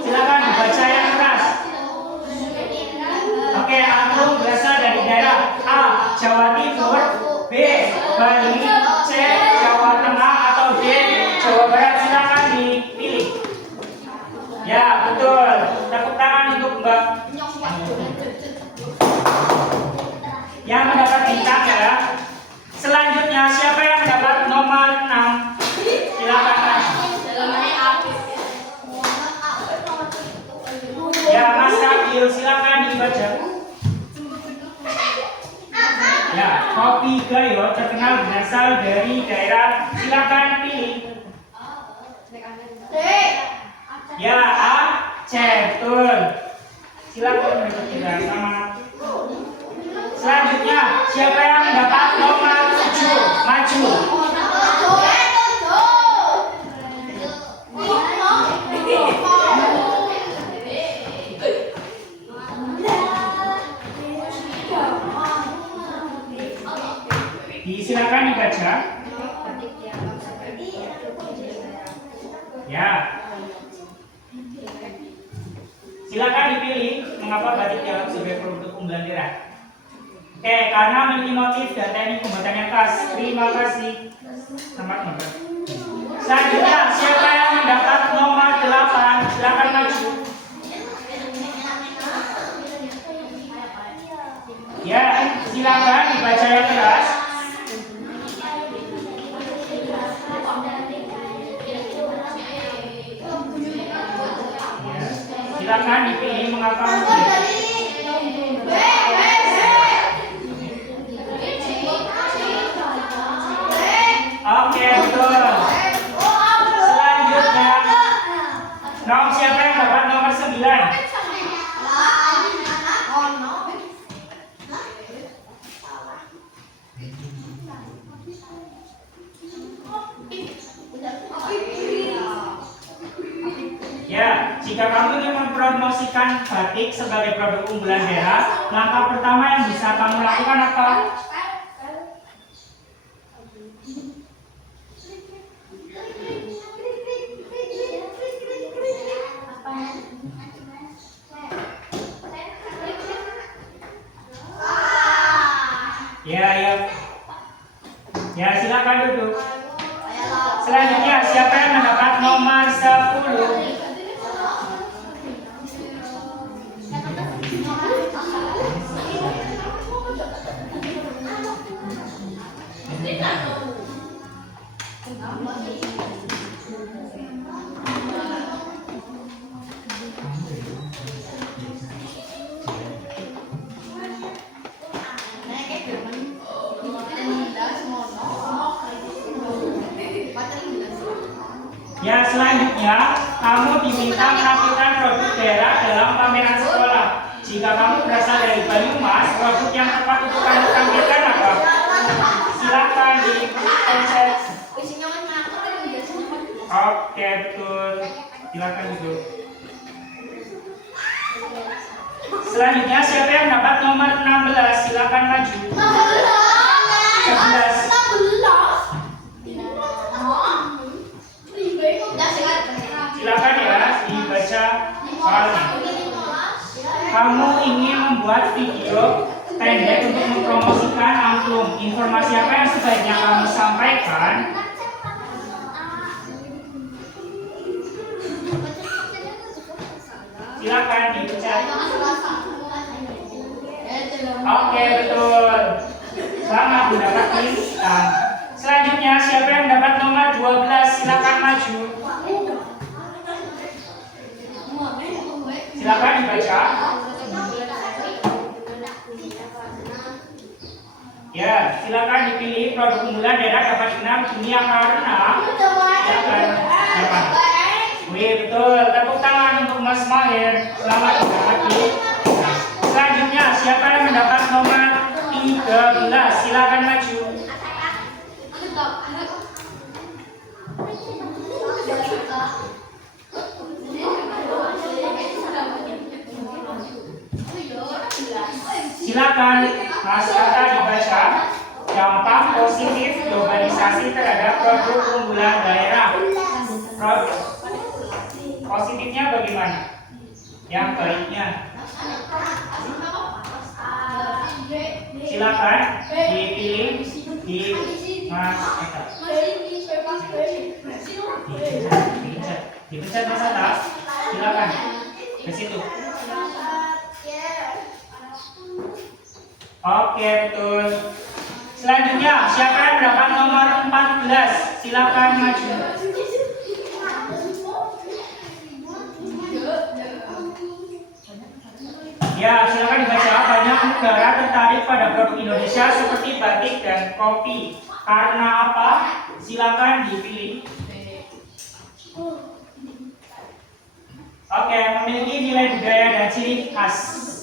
Silakan dibaca yang keras. Oke, angklung berasal dari daerah A. Jawa Timur, B. Bali, C. Jawa Tengah, atau D. Jawa Barat. Silakan dipilih. Ya, betul. Tepuk tangan untuk Mbak yang mendapat bintang ya. Selanjutnya siapa yang mendapat nomor 6? Silakan. Ya, Mas Rabil, silakan dibaca. Ya, kopi gayo terkenal berasal dari daerah. Silakan pilih. Ya, A, C, betul. Silakan bertiga sama. Selanjutnya, siapa yang mendapat nomor 7? Maju. Silakan dibaca. Ya. Silakan dipilih mengapa batik dianggap sebagai produk unggulan daerah. Oke, karena memiliki motif dan teknik pembuatan yang khas. Terima kasih. Selamat membaca. Selanjutnya, siapa yang mendapat nomor 8? Silakan maju. Ya, silakan dibaca yang keras. Ya, silakan dipilih mengapa. Oke, betul. Selanjutnya, siapa yang dapat nomor 9? Ya, jika kamu ingin mempromosikan batik sebagai produk unggulan daerah, langkah pertama yang bisa kamu lakukan apa? Ya, silakan duduk. Selanjutnya, siapa yang mendapat nomor 10? Ya, selanjutnya kamu diminta menampilkan produk daerah dalam pameran sekolah. Jika kamu berasal dari Banyumas, produk yang tepat untuk kamu tampilkan apa? Silakan diproses. Oke, betul. Silakan duduk. Selanjutnya siapa yang dapat nomor 16? Silakan maju. 11. Silakan ya, dibaca soalnya. Kamu ingin membuat video pendek untuk mempromosikan angklung. Informasi apa yang sebaiknya kamu sampaikan? Silakan dibaca. Oke, betul. Selamat mendapat bintang. Selanjutnya siapa yang mendapat nomor 12? Silakan maju. Silakan dibaca. Ya, silakan dipilih produk unggulan daerah dapat dikenal dunia karena siapa? Wih, betul. Tepuk tangan untuk Mas Mahir. Selamat mendapat bintang. Selanjutnya siapa yang mendapat nomor 13? Silakan maju. Silakan Mas Kata dibaca. Dampak positif globalisasi terhadap produk unggulan daerah. Produk positifnya bagaimana? Yang baiknya. Silakan dipilih di Mas Kata. Dipencet Mas Kata. Silakan ke situ. Oke, betul. Selanjutnya, siapa yang mendapat nomor 14? Silakan maju. Ya, silakan dibaca. Banyak negara tertarik pada produk Indonesia seperti batik dan kopi. Karena apa? Silakan dipilih. Oke, memiliki nilai budaya dan ciri khas.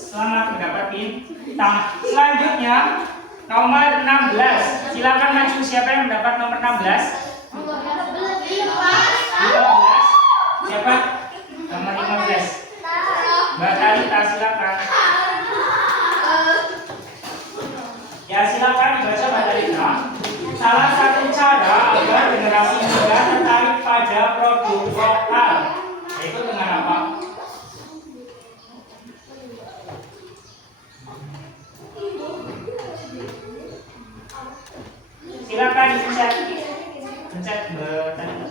Selamat mendapat bintang. Selanjutnya nomor 16. Silakan maju. Siapa yang mendapat nomor 16? 15. Siapa? Nomor 15. Mbak Talita, silakan. Ya, silakan dibaca Mbak Talita. Salah satu cara agar generasi muda tertarik pada produk lokal yaitu dengan apa? Silakan dipencet. Pencet Mbak Talita.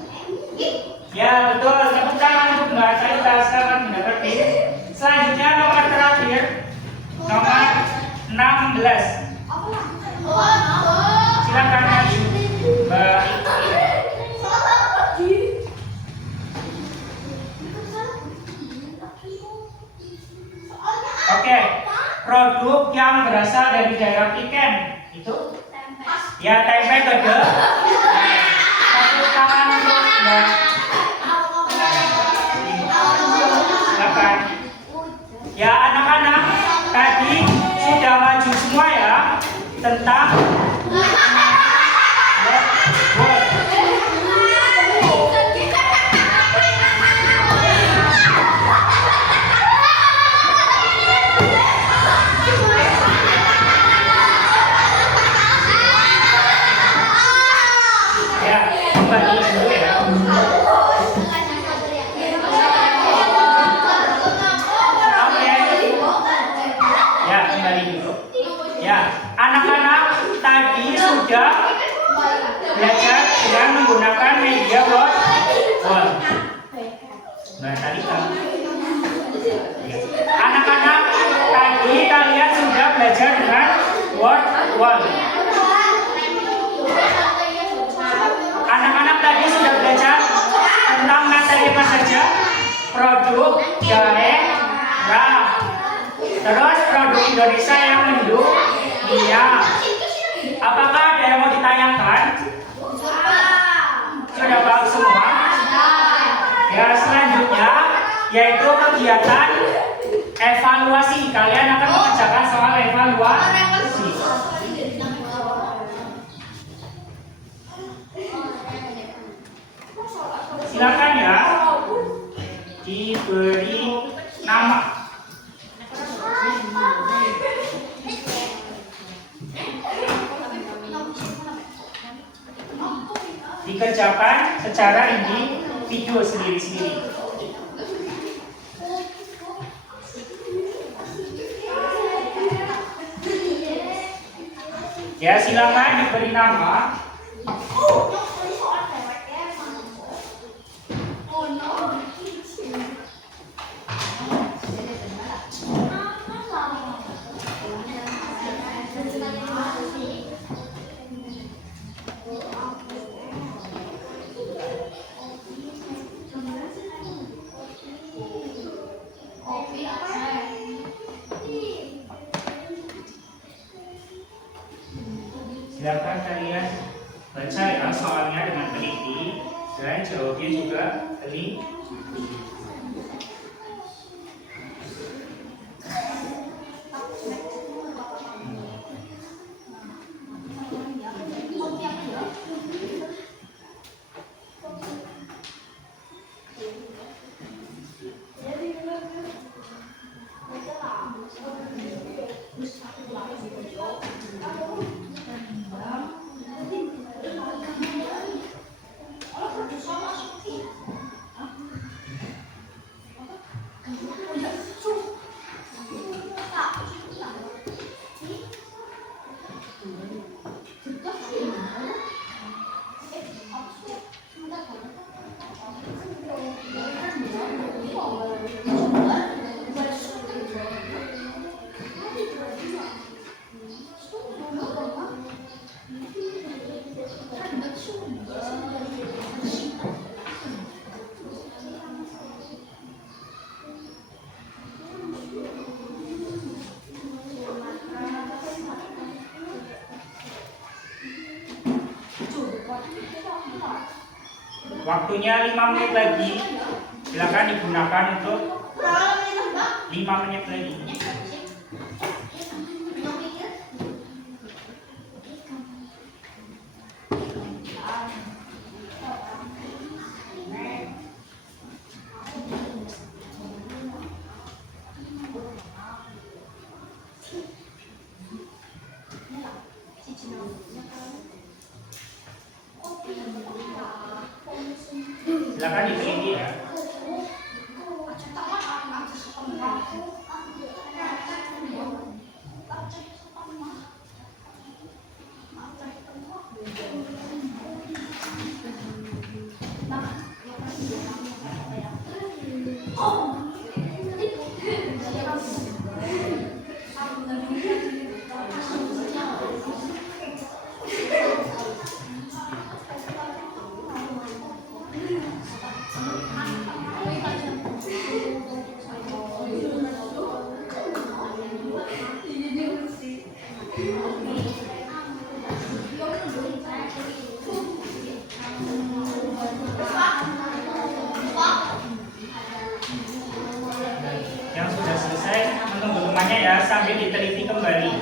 Ya, betul. Tepuk tangan untuk Mbak Talita. Selamat mendapat bintang. Selanjutnya nomor terakhir, nomor 16. Silakan maju, Mbak. Oke, produk yang berasal dari daerah Piken itu ya tempe gede. Tepuk tangan untuk Mbak. Silakan. Ya anak-anak, tadi sudah maju semua ya tentang ya kembali dulu ya. Ya, kembali dulu. Ya, anak-anak tadi sudah belajar dengan menggunakan media wall. Nah, tadi kan. Anak-anak tadi kalian sudah belajar dengan wall. Anak-anak tadi sudah belajar tentang materi apa saja? Produk daerah. Terus produk Indonesia yang mendunia. Apakah ada yang mau ditayangkan? Sudah bagus semua? Ya, selanjutnya yaitu kegiatan evaluasi. Kalian akan mengerjakan soal evaluasi. Silakan ya. Diberi nama. Dikerjakan secara individu sendiri-sendiri. Ya, silakan diberi nama. kalian baca ya soalnya dengan teliti dan jawabnya juga teliti. Waktunya 5 menit lagi. Silakan digunakan untuk 5 menit lagi. Silakan diteliti ya. Yang sudah selesai menunggu temannya ya sambil diteliti kembali.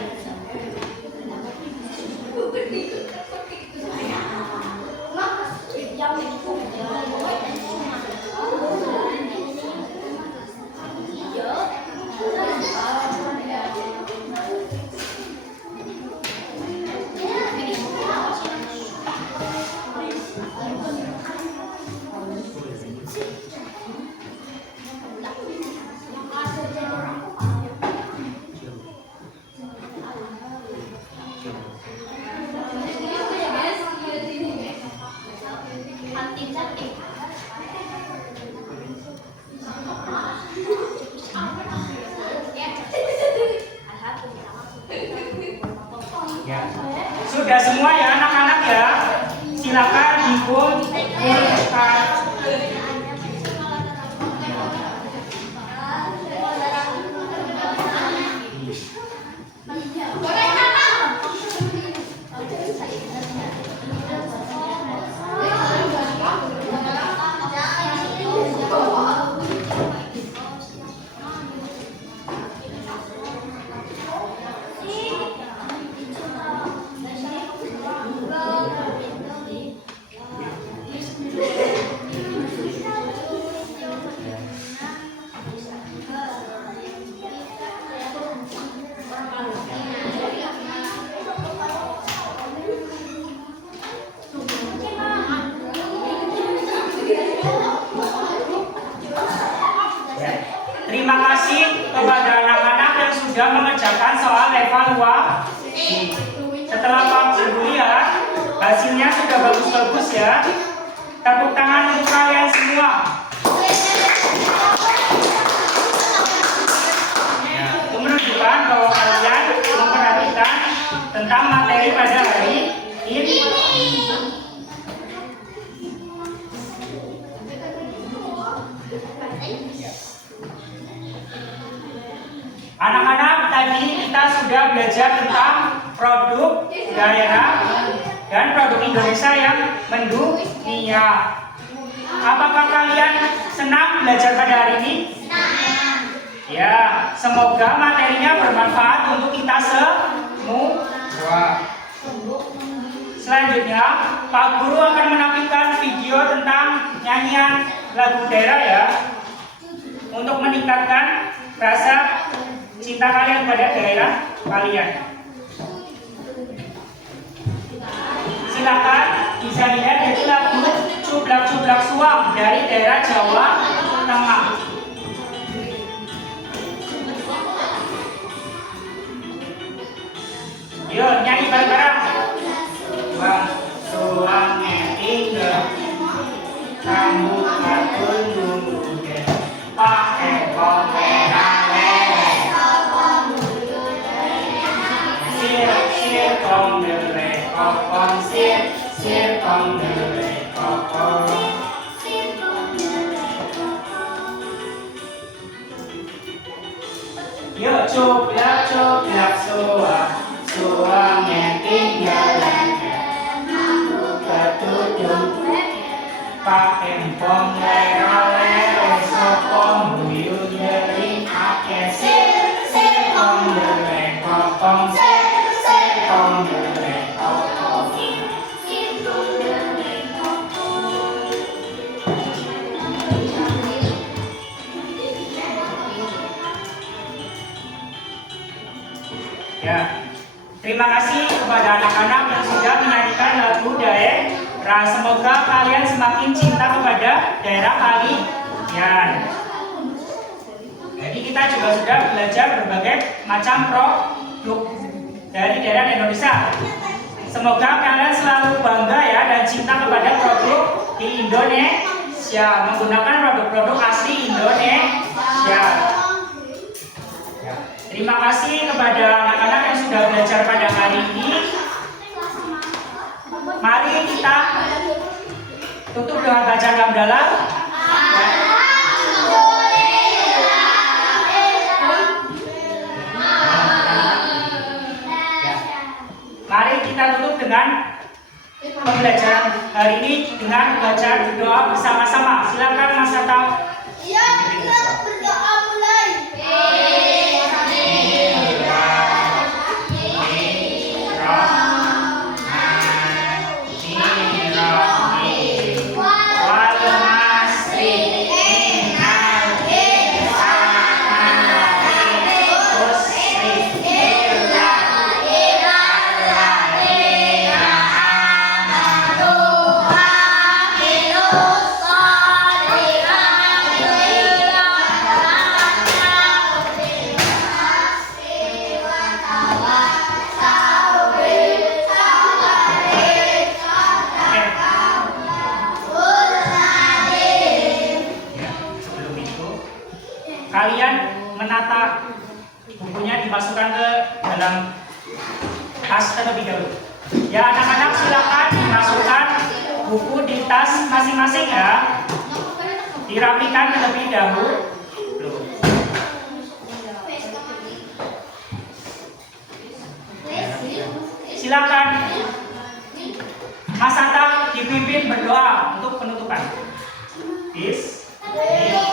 Ya. Sudah semua ya anak-anak ya. Silakan dikumpulkan. Terima kasih kepada anak-anak yang sudah mengerjakan soal evaluasi. Setelah Pak Ibu lihat, hasilnya sudah bagus-bagus ya. Tepuk tangan untuk kalian semua. Itu menunjukkan bahwa kalian memperhatikan tentang materi pada hari ini. Anak-anak, tadi kita sudah belajar tentang produk daerah dan produk Indonesia yang mendunia. Apakah kalian senang belajar pada hari ini? Ya, semoga materinya bermanfaat untuk kita semua. Selanjutnya, Pak Guru akan menampilkan video tentang nyanyian lagu daerah ya, untuk meningkatkan rasa cinta kalian pada daerah kalian. Silakan bisa dilihat dari lagu Cublak-Cublak Suam dari daerah Jawa Tengah. Yuk nyanyi bareng-bareng. Bang suamnya tinggal rambut katundung udah pakai pomperan lele sir kong dele kopong sir kong dele kopong. Yuk cublak-cublak suamnya tinggalan ketudung pakai empong lele sopong buyut dari ake sir kong dele kopong sir kong dele kopong. Ya, terima kasih kepada anak-anak yang sudah menyanyikan lagu daerah. Semoga kalian semakin cinta kepada daerah kalian. Jadi kita juga sudah belajar berbagai macam produk dari daerah Indonesia. Semoga kalian selalu bangga ya dan cinta kepada produk di Indonesia, menggunakan produk-produk asli Indonesia. Terima kasih kepada anak-anak yang sudah belajar pada hari ini. Mari kita tutup dengan bacaan hamdalah. Mari kita tutup dengan pembelajaran hari ini dengan baca doa bersama-sama. Silakan Mas Atau. Iya, kita berdoa mulai. Kalian menata bukunya, dimasukkan ke dalam tas terlebih dahulu. Ya anak-anak, silakan dimasukkan buku di tas masing-masing ya. Dirapikan terlebih dahulu. Silakan Mas Ata dipimpin berdoa untuk penutupan. Bismillah.